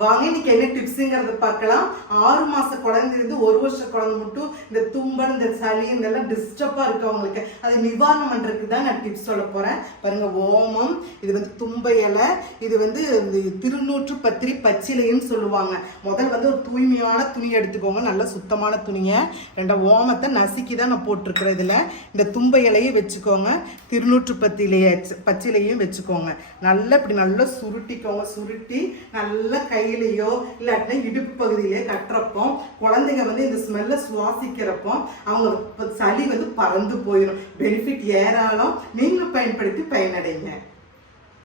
வாங்க இன்னைக்கு என்ன டிப்ஸுங்கிறத பார்க்கலாம். 6 மாச குழந்தைலேருந்து 1 வருஷ குழந்தை மட்டும் இந்த தும்பல், இந்த சளி, இதெல்லாம் டிஸ்டர்பா இருக்கு அவங்களுக்கு. அதை நிவாரணம் பண்றதுக்கு தான் நான் டிப்ஸ் சொல்ல போறேன். பாருங்க, ஓமம், இது வந்து தும்பை இலை, இது வந்து திருநூற்று பத்திரி பச்சிலைன்னு சொல்லுவாங்க. முதல் வந்து ஒரு தூய்மையான துணி எடுத்துக்கோங்க, நல்ல சுத்தமான துணியை. 2 ஓமத்தை நசுக்கி தான் நான் போட்டிருக்கிறேன். இதுல இந்த தும்பை இலையும் வச்சுக்கோங்க, திருநூற்று பச்சிலையும் வச்சுக்கோங்க. நல்லா இப்படி நல்லா சுருட்டிக்கோங்க. சுருட்டி நல்லா கையிலையோ இல்லாட்டினா இடுப்பு பகுதியிலே கட்டுறப்போ குழந்தைங்க வந்து இந்த ஸ்மெல்ல சுவாசிக்கிறப்போ அவங்க சளி வந்து பறந்து போயிடும். பெனிஃபிட் ஏராளம். நீங்களும் பயன்படுத்தி பயனடைங்க.